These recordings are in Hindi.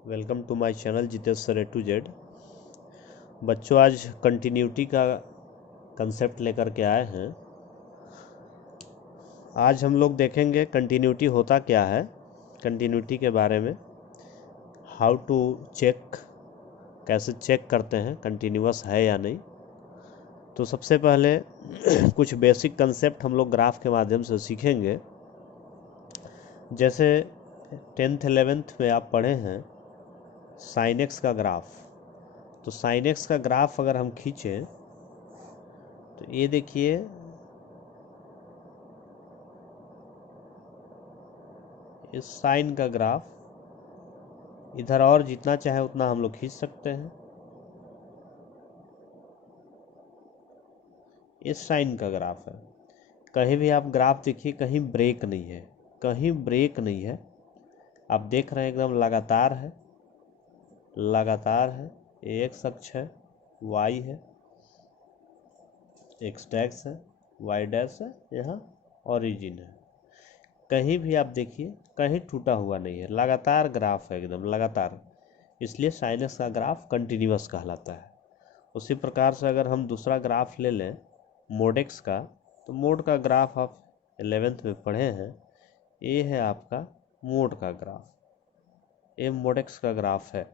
Welcome to my channel Jitesh sir A to Z। बच्चों, आज कंटिन्यूटी का कंसेप्ट लेकर के आए हैं। आज हम लोग देखेंगे कंटिन्यूटी होता क्या है, कंटिन्यूटी के बारे में, हाउ टू चेक, कैसे चेक करते हैं कंटिन्यूअस है या नहीं। तो सबसे पहले कुछ बेसिक कंसेप्ट हम लोग ग्राफ के माध्यम से सीखेंगे। जैसे 10th 11th में आप पढ़े हैं साइन एक्स का ग्राफ। तो साइन एक्स का ग्राफ अगर हम खींचें तो ये देखिए, इस साइन का ग्राफ इधर और जितना चाहे उतना हम लोग खींच सकते हैं। इस साइन का ग्राफ है, कहीं भी आप ग्राफ देखिए, कहीं ब्रेक नहीं है, कहीं ब्रेक नहीं है। आप देख रहे हैं एकदम लगातार है, लगातार है। एक्स अक्ष है, वाई है, एक्स डैश है, वाई डैश है, यहाँ ओरिजिन है। कहीं भी आप देखिए, कहीं टूटा हुआ नहीं है, लगातार ग्राफ है, एकदम लगातार। इसलिए साइनस का ग्राफ कंटिन्यूअस कहलाता है। उसी प्रकार से अगर हम दूसरा ग्राफ ले लें मोडेक्स का, तो मोड का ग्राफ आप 11th में पढ़े हैं। ये है आपका मोड का ग्राफ, ये मोडेक्स का ग्राफ है।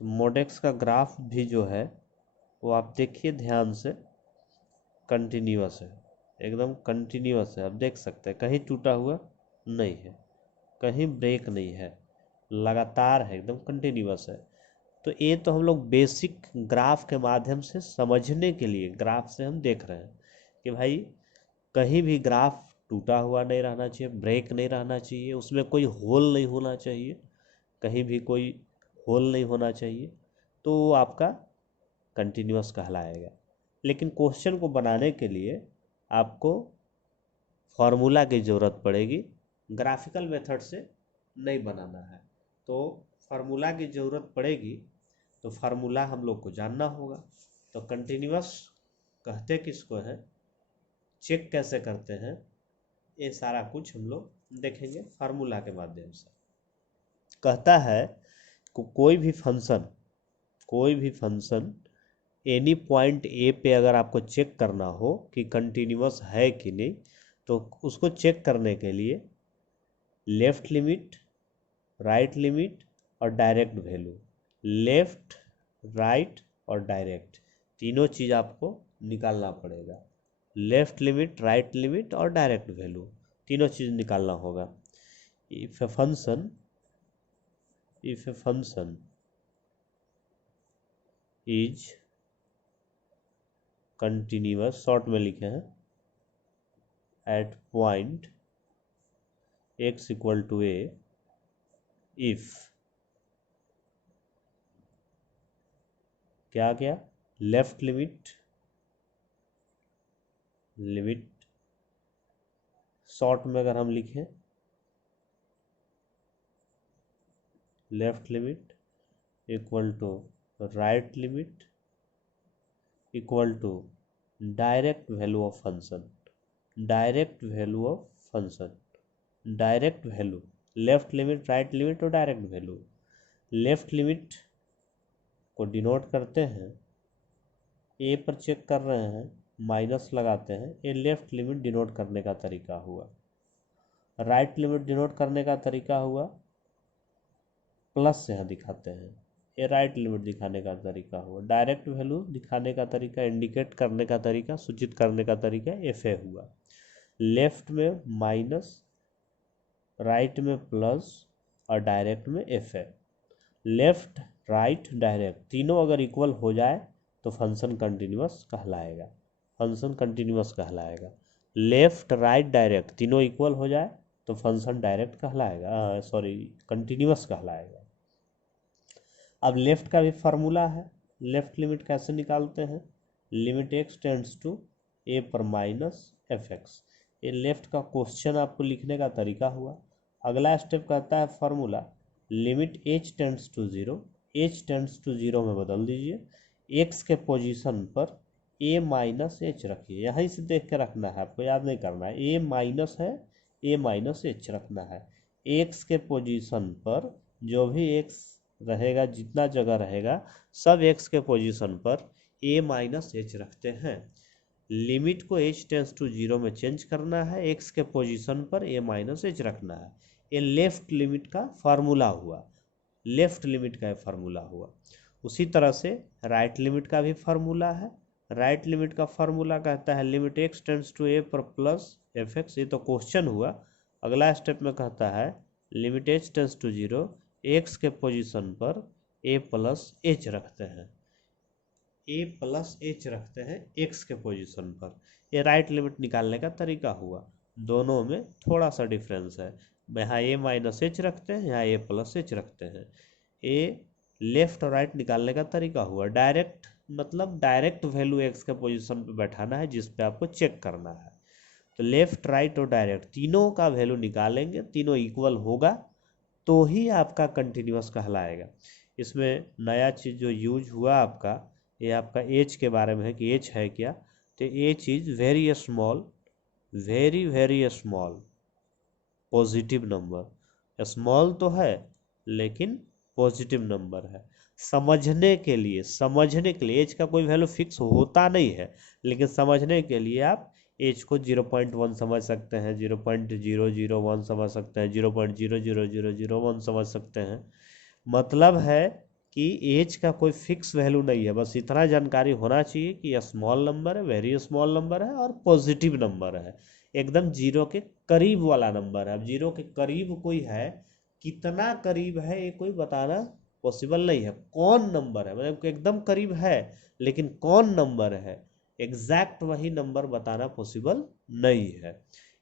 तो मोडेक्स का ग्राफ भी जो है वो आप देखिए ध्यान से, कंटिन्यूअस है, एकदम कंटिन्यूअस है। आप देख सकते हैं कहीं टूटा हुआ नहीं है, कहीं ब्रेक नहीं है, लगातार है, एकदम कंटिन्यूअस है। तो ये तो हम लोग बेसिक ग्राफ के माध्यम से समझने के लिए ग्राफ से हम देख रहे हैं कि भाई कहीं भी ग्राफ टूटा हुआ नहीं रहना चाहिए, ब्रेक नहीं रहना चाहिए, उसमें कोई होल नहीं होना चाहिए, कहीं भी कोई होल नहीं होना चाहिए, तो वो आपका कंटिन्यूअस कहलाएगा। लेकिन क्वेश्चन को बनाने के लिए आपको फार्मूला की ज़रूरत पड़ेगी, ग्राफिकल मेथड से नहीं बनाना है। तो फार्मूला की ज़रूरत पड़ेगी, तो फार्मूला हम लोग को जानना होगा। तो कंटिन्यूअस कहते किसको हैं, चेक कैसे करते हैं, ये सारा कुछ हम लोग देखेंगे फार्मूला के माध्यम से। कहता है कोई भी फंक्शन एनी पॉइंट ए पे अगर आपको चेक करना हो कि कंटिन्यूअस है कि नहीं, तो उसको चेक करने के लिए लेफ्ट लिमिट, राइट लिमिट और डायरेक्ट वैल्यू, लेफ्ट, राइट और डायरेक्ट, तीनों चीज़ आपको निकालना पड़ेगा। लेफ्ट लिमिट, राइट लिमिट और डायरेक्ट वैल्यू, तीनों चीज़ निकालना होगा। If a function is continuous, short में लिखे हैं, at point x equal to a if क्या क्या, लेफ्ट लिमिट शॉर्ट में अगर हम लिखें, left limit equal to right limit equal to direct value of function, direct value of function, direct value, left limit, right limit और डायरेक्ट वैल्यू। लेफ्ट लिमिट को डिनोट करते हैं, ए पर चेक कर रहे हैं, माइनस लगाते हैं, ये लेफ्ट लिमिट डिनोट करने का तरीका हुआ। राइट लिमिट डिनोट करने का तरीका हुआ, प्लस से यहाँ दिखाते हैं, ये राइट लिमिट दिखाने का तरीका हुआ। डायरेक्ट वैल्यू दिखाने का तरीका, इंडिकेट करने का तरीका, सूचित करने का तरीका एफ ए हुआ। लेफ्ट में माइनस, राइट में प्लस और डायरेक्ट में F A. Left, right, direct तीनों अगर इक्वल हो जाए तो फंक्शन कंटिन्यूअस कहलाएगा, फंक्शन कंटिन्यूअस कहलाएगा। लेफ्ट, राइट, डायरेक्ट तीनों इक्वल हो जाए तो फंक्शन डायरेक्ट कहलाएगा, सॉरी कंटिन्यूअस कहलाएगा। अब लेफ्ट का भी फार्मूला है, लेफ्ट लिमिट कैसे निकालते हैं, limit X tends to A पर माइनस एफ एक्स। ये लेफ्ट का क्वेश्चन आपको लिखने का तरीका हुआ। अगला स्टेप कहता है formula, limit H tends to zero, H tends to zero में बदल दीजिए, एक्स के पोजीशन पर ए माइनस एच रखिए। यहीं से देख के रखना है, आपको याद नहीं करना है। ए माइनस है, ए माइनस एच रखना है। एक्स के पोजीशन पर जो भी एक्स रहेगा, जितना जगह रहेगा सब x के पोजीशन पर a माइनस एच रखते हैं। लिमिट को h टेंस टू 0 में चेंज करना है, x के पोजीशन पर a माइनस एच रखना है। ये लेफ्ट लिमिट का फार्मूला हुआ, लेफ्ट लिमिट का फार्मूला हुआ। उसी तरह से राइट लिमिट का भी फार्मूला है। राइट लिमिट का फार्मूला कहता है limit x tends to a पर प्लस एफ एक्स, ये तो क्वेश्चन हुआ। अगला स्टेप में कहता है limit h tends to 0, x के पोजीशन पर a प्लस एच रखते हैं, a प्लस एच रखते हैं x के पोजीशन पर। ये राइट लिमिट निकालने का तरीका हुआ। दोनों में थोड़ा सा डिफरेंस है, यहाँ a माइनस एच रखते हैं, यहाँ a प्लस एच रखते हैं। a लेफ्ट और राइट निकालने का तरीका हुआ। डायरेक्ट मतलब डायरेक्ट वैल्यू x के पोजीशन पे बैठाना है, जिस पे आपको चेक करना है। तो लेफ्ट राइट और डायरेक्ट तीनों का वैल्यू निकालेंगे, तीनों इक्वल होगा तो ही आपका कंटिन्यूअस कहलाएगा। इसमें नया चीज़ जो यूज हुआ आपका, ये आपका एज के बारे में है कि एज है क्या। तो H is very small, very very small positive number. Small तो है लेकिन पॉजिटिव नंबर है। समझने के लिए, समझने के लिए एज का कोई वैल्यू फिक्स होता नहीं है, लेकिन समझने के लिए आप एज को 0.1 समझ सकते हैं, 0.001 समझ सकते हैं, 0.00001 समझ सकते हैं। मतलब है कि एज का कोई फिक्स वैल्यू नहीं है, बस इतना जानकारी होना चाहिए कि यह स्मॉल नंबर है, वेरी स्मॉल नंबर है और पॉजिटिव नंबर है, एकदम जीरो के करीब वाला नंबर है। अब जीरो के करीब कोई है, कितना करीब है ये कोई बताना पॉसिबल नहीं है। कौन नंबर है, मतलब एकदम करीब है लेकिन कौन नंबर है, एग्जैक्ट वही नंबर बताना पॉसिबल नहीं है।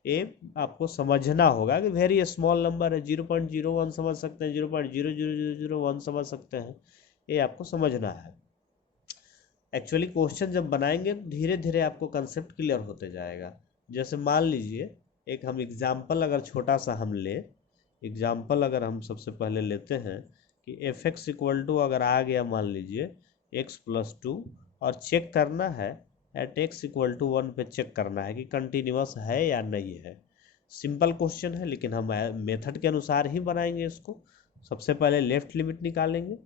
ये आपको समझना होगा कि वेरी स्मॉल नंबर है, 0.01 समझ सकते हैं, 0.00001 समझ सकते हैं, ये आपको समझना है। एक्चुअली क्वेश्चन जब बनाएंगे धीरे धीरे आपको कंसेप्ट क्लियर होते जाएगा। जैसे मान लीजिए एक हम एग्जाम्पल अगर छोटा सा हम ले, एग्जाम्पल अगर हम सबसे पहले लेते हैं कि एफ एक्स इक्वल टू अगर आ गया मान लीजिए x+2, और चेक करना है एट x इक्वल टू 1 पे चेक करना है कि कंटिन्यूअस है या नहीं है। सिंपल क्वेश्चन है लेकिन हम मेथड के अनुसार ही बनाएंगे इसको। सबसे पहले लेफ्ट लिमिट निकालेंगे,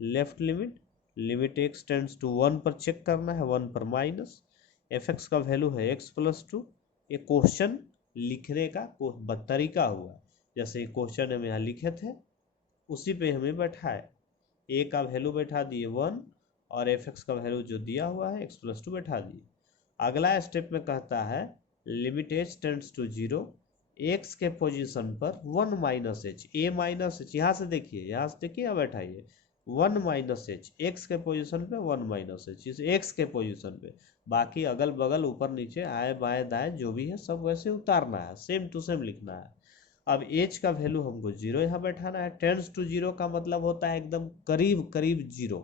left limit limit x tends to 1 पर चेक करना है, 1 पर माइनस एफ एक्स का वैल्यू है x+2। ये क्वेश्चन लिखने का तरीका हुआ, जैसे क्वेश्चन हम यहाँ लिखे थे उसी पे हमें बैठाए, a का वैल्यू बैठा दिए 1 और एफ एक्स का वैल्यू जो दिया हुआ है x+2 बैठा दिए। अगला स्टेप में कहता है limit h tends to 0, x के पोजीशन पर 1 minus H, A minus H, यहाँ से देखिए, यहाँ से देखिए, यहाँ बैठाइए 1 माइनस एच, एक्स के पोजीशन पे 1 माइनस एच, इस एक्स के पोजीशन पे। बाकी अगल बगल ऊपर नीचे आए बाएं दाएं जो भी है सब वैसे उतारना है, सेम टू सेम लिखना है। अब एच का वैल्यू हमको 0 यहाँ बैठाना है। टेंस टू 0 का मतलब होता है एकदम करीब करीब 0,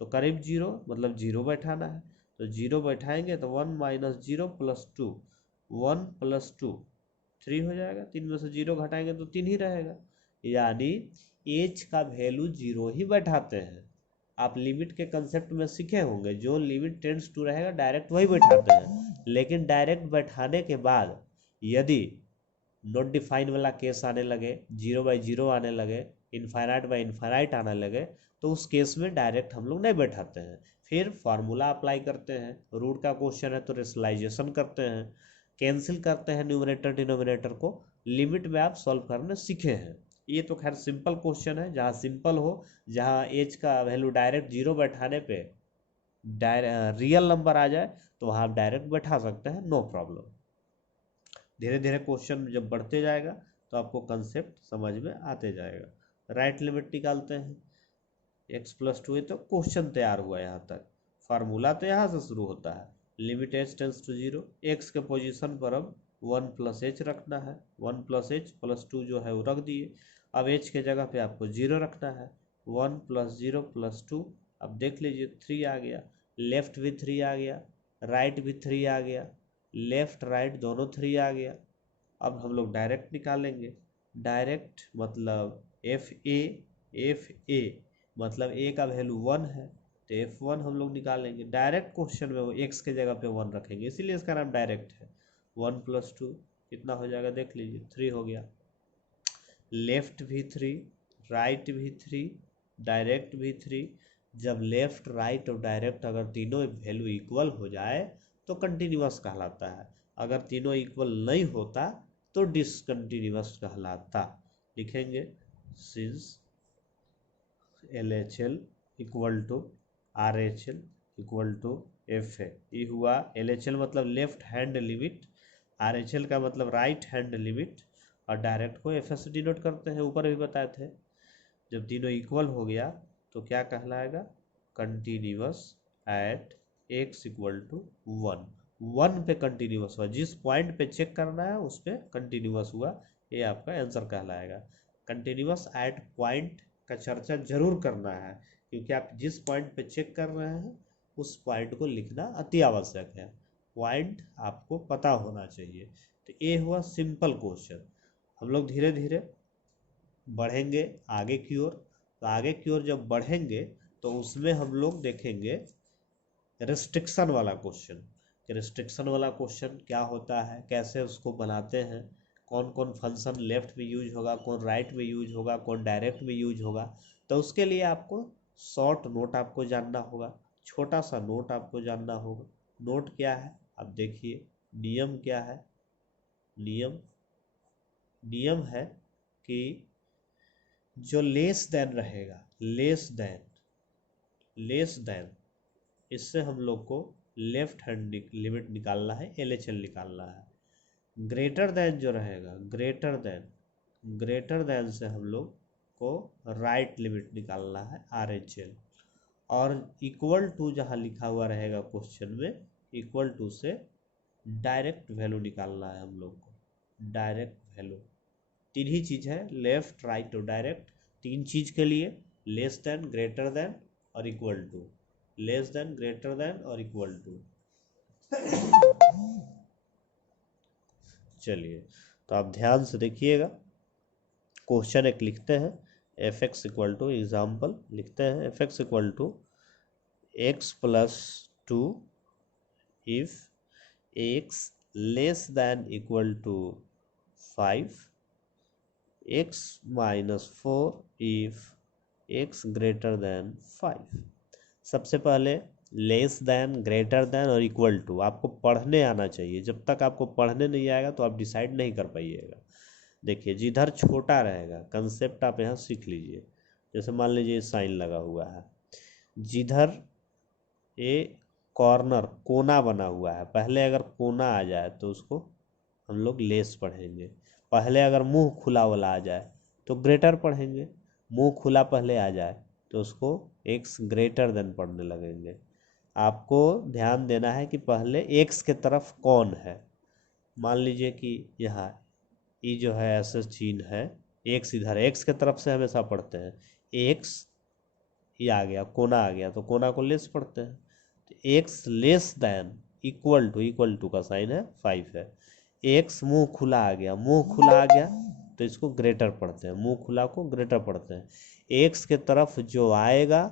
तो करीब 0 मतलब 0 बैठाना है। तो 0 बैठाएंगे तो 1 माइनस 0 प्लस 2, 1 प्लस 2 3 हो जाएगा। 3 में से 0 घटाएंगे तो 3 ही रहेगा, यानी एच का वैल्यू 0 ही बैठाते हैं। आप लिमिट के कंसेप्ट में सीखे होंगे, जो लिमिट टेंड्स टू रहेगा डायरेक्ट वही बैठाते हैं। लेकिन डायरेक्ट बैठाने के बाद यदि नॉट डिफाइन वाला केस आने लगे, 0/0 आने लगे, इनफाइनाइट बाई इनफाइनाइट आने लगे, तो उस केस में डायरेक्ट हम लोग नहीं बैठाते हैं, फिर फार्मूला अप्लाई करते हैं। रूट का क्वेश्चन है तो रेशनलाइजेशन करते हैं, कैंसिल करते हैं न्यूमरेटर डिनोमिनेटर को। लिमिट में आप सॉल्व करने सीखे हैं। ये तो खैर सिंपल क्वेश्चन है, जहाँ सिंपल हो, जहाँ एज का वैल्यू डायरेक्ट 0 बैठाने पे रियल नंबर आ जाए तो वहाँ आप डायरेक्ट बैठा सकते हैं, नो प्रॉब्लम। धीरे धीरे क्वेश्चन जब बढ़ते जाएगा तो आपको कंसेप्ट समझ में आते जाएगा। राइट लिमिट निकालते हैं x+2, तो क्वेश्चन तैयार हुआ यहाँ तक। फार्मूला तो यहाँ से शुरू होता है, limit h tends to 0, x के पोजीशन पर अब 1 प्लस एच रखना है, 1 प्लस एच प्लस 2 जो है वो रख दिए। अब h के जगह पे आपको 0 रखना है, 1 प्लस 0 प्लस 2। अब देख लीजिए 3 आ गया, लेफ्ट भी 3 आ गया, राइट भी 3 आ गया, लेफ्ट राइट दोनों 3 आ गया। अब हम लोग डायरेक्ट निकालेंगे। डायरेक्ट मतलब एफ ए मतलब ए का वैल्यू 1 है तो F1 हम लोग निकालेंगे। डायरेक्ट क्वेश्चन में वो x के जगह पे 1 रखेंगे, इसीलिए इसका नाम डायरेक्ट है। 1 प्लस 2 कितना हो जाएगा देख लीजिए, 3 हो गया। लेफ्ट भी 3, राइट भी 3, डायरेक्ट भी 3। जब लेफ्ट राइट और डायरेक्ट अगर तीनों वैल्यू इक्वल हो जाए तो कंटिन्यूअस कहलाता है, अगर तीनों इक्वल नहीं होता तो डिसकंटिन्यूअस कहलाता। लिखेंगे since LHL equal to RHL equal to FA। ये हुआ LHL मतलब लेफ्ट हैंड लिमिट, RHL का मतलब राइट हैंड लिमिट, और डायरेक्ट को FA से डिनोट करते हैं, ऊपर भी बताए थे। जब तीनों इक्वल हो गया तो क्या कहलाएगा, continuous at x equal to 1। 1 पे कंटिन्यूअस हुआ, जिस पॉइंट पे चेक करना है उस पे कंटिन्यूअस हुआ, ये आपका आंसर कहलाएगा। कंटिन्यूअस एट पॉइंट का चर्चा जरूर करना है, क्योंकि आप जिस पॉइंट पे चेक कर रहे हैं उस पॉइंट को लिखना अति आवश्यक है, पॉइंट आपको पता होना चाहिए। तो ये हुआ सिंपल क्वेश्चन। हम लोग धीरे धीरे बढ़ेंगे आगे की ओर, तो आगे की ओर जब बढ़ेंगे तो उसमें हम लोग देखेंगे रिस्ट्रिक्शन वाला क्वेश्चन, कि रिस्ट्रिक्शन वाला क्वेश्चन क्या होता है, कैसे उसको बनाते हैं, कौन कौन फंक्शन लेफ्ट में यूज होगा, कौन राइट में यूज होगा, कौन डायरेक्ट में यूज होगा। तो उसके लिए आपको शॉर्ट नोट आपको जानना होगा, छोटा सा नोट आपको जानना होगा। नोट क्या है आप देखिए, नियम क्या है, नियम नियम है कि जो लेस देन रहेगा, लेस देन इससे हम लोग को लेफ्ट हैंड लिमिट निकालना है, LHL निकालना है। ग्रेटर देन जो रहेगा, ग्रेटर देन से हम लोग को राइट लिमिट निकालना है, RHL। और इक्वल टू जहाँ लिखा हुआ रहेगा क्वेश्चन में, इक्वल टू से डायरेक्ट वैल्यू निकालना है हम लोग को, डायरेक्ट वैल्यू। तीन ही चीज़ है, लेफ्ट राइट और डायरेक्ट। तीन चीज़ के लिए लेस देन, ग्रेटर देन और equal to, less than, greater than और इक्वल टू। चलिए तो आप ध्यान से देखिएगा, क्वेश्चन एक लिखते हैं, fx इक्वल टू एग्जाम्पल लिखते हैं, fx equal to x plus 2 if x less than equal to 5, x minus 4 if x greater than 5। सबसे पहले लेस देन, ग्रेटर देन और इक्वल टू आपको पढ़ने आना चाहिए। जब तक आपको पढ़ने नहीं आएगा तो आप डिसाइड नहीं कर पाइएगा। देखिए जिधर छोटा रहेगा कंसेप्ट आप यहाँ सीख लीजिए। जैसे मान लीजिए साइन लगा हुआ है, जिधर ये कॉर्नर कोना बना हुआ है, पहले अगर कोना आ जाए तो उसको हम लोग लेस पढ़ेंगे। पहले अगर मुंह खुला वाला आ जाए तो ग्रेटर पढ़ेंगे। मुंह खुला पहले आ जाए तो उसको एक्स ग्रेटर देन पढ़ने लगेंगे। आपको ध्यान देना है कि पहले एक्स के तरफ कौन है। मान लीजिए कि यहाँ ये जो है ऐसा चिन्ह है, एक्स इधर, एक्स के तरफ से हमेशा पढ़ते हैं। एक्स ये आ गया, कोना आ गया तो कोना को लेस पढ़ते हैं। तो x less than equal to का साइन है 5 है। एक्स मुंह खुला आ गया, मुंह खुला आ गया तो इसको ग्रेटर पढ़ते हैं, मुंह खुला को ग्रेटर पढ़ते हैं। एक्स के तरफ जो आएगा,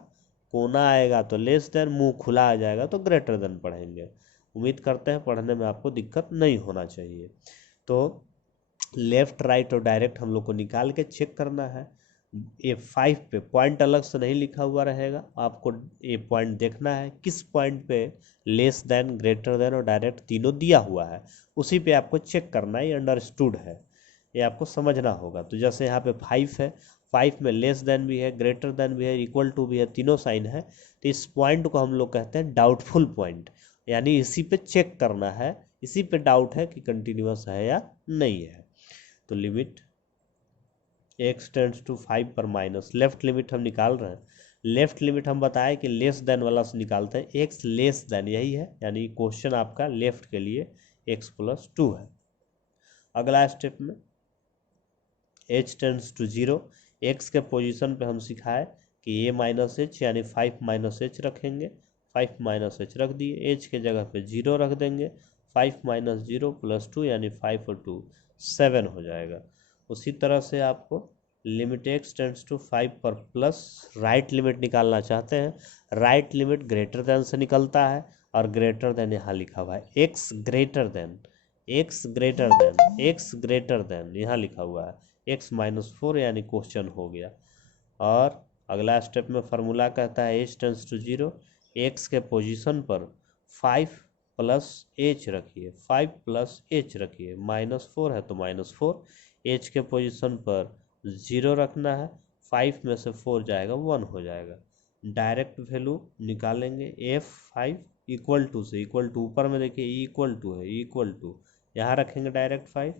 कोना आएगा तो लेस देन, मुंह खुला आ जाएगा तो ग्रेटर देन पढ़ेंगे। उम्मीद करते हैं पढ़ने में आपको दिक्कत नहीं होना चाहिए। तो लेफ्ट राइट और डायरेक्ट हम लोग को निकाल के चेक करना है। ये 5 पे पॉइंट अलग से नहीं लिखा हुआ रहेगा, आपको ये पॉइंट देखना है किस पॉइंट पे लेस देन, ग्रेटर देन और डायरेक्ट तीनों दिया हुआ है, उसी पे आपको चेक करना है। ये अंडरस्टूड है, ये आपको समझना होगा। तो जैसे यहाँ पे 5 है, 5 में लेस देन भी है, ग्रेटर देन भी है, इक्वल टू भी है, तीनों साइन है। तो इस पॉइंट को हम लोग कहते हैं डाउटफुल पॉइंट, यानी इसी पे चेक करना है, इसी पे डाउट है कि कंटिन्यूअस है या नहीं है। तो लिमिट x टेंड्स टू 5 पर माइनस, लेफ्ट लिमिट हम निकाल रहे हैं। लेफ्ट लिमिट हम बताएं कि लेस देन वाला से निकालते हैं, x लेस देन यही है, यानी क्वेश्चन आपका लेफ्ट के लिए x प्लस 2 है। अगला स्टेप में h टेंड्स टू 0, x के पोजीशन पे हम सिखाए कि a माइनस एच यानी 5 माइनस एच रखेंगे, 5 माइनस एच रख दिए, h के जगह पे 0 रख देंगे, 5 माइनस 0 प्लस 2 यानी 5 और 2 7 हो जाएगा। उसी तरह से आपको लिमिट x टेंड्स टू 5 पर प्लस राइट लिमिट निकालना चाहते हैं, राइट लिमिट ग्रेटर देन से निकलता है, और ग्रेटर देन यहाँ लिखा हुआ है x greater then, x greater then, x greater then यहाँ लिखा हुआ है x माइनस 4 यानी क्वेश्चन हो गया। और अगला स्टेप में फार्मूला कहता है h टेंस टू 0, x के पोजीशन पर 5 प्लस h रखिए, 5 प्लस h रखिए, -4 है तो -4, h के पोजीशन पर 0 रखना है, 5 में से 4 जाएगा 1 हो जाएगा। डायरेक्ट वैल्यू निकालेंगे f5 इक्वल टू से, इक्वल टू ऊपर में देखिए इक्वल टू है, इक्वल टू यहाँ रखेंगे डायरेक्ट 5,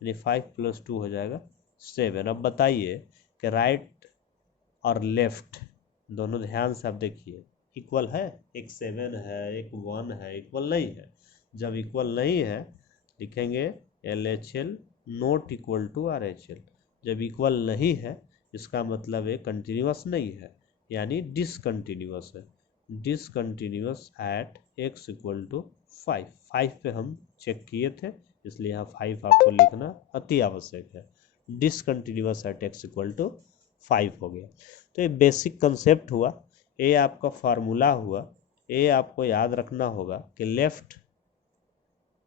यानी 5 + 2 हो जाएगा 7। अब बताइए कि राइट और लेफ्ट दोनों ध्यान से आप देखिए इक्वल है, एक 7 है एक 1 है, इक्वल नहीं है। जब इक्वल नहीं है लिखेंगे LHL not equal to RHL। जब इक्वल नहीं है इसका मतलब ये कंटिन्यूअस नहीं है, यानी डिसकंटिन्यूअस है। Discontinuous at x equal to 5 पे हम चेक किए थे, इसलिए यहाँ 5 आपको लिखना अति आवश्यक है। Discontinuous at x equal to 5 हो गया। तो ये बेसिक कंसेप्ट हुआ, ये आपका फार्मूला हुआ। ये आपको याद रखना होगा कि लेफ्ट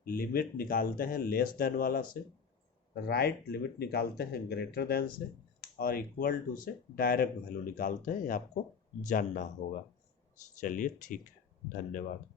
लिमिट निकालते हैं लेस देन वाला से, राइट लिमिट निकालते हैं ग्रेटर देन से, और इक्वल टू से डायरेक्ट वैल्यू निकालते हैं। ये आपको जानना होगा। चलिए ठीक है, धन्यवाद।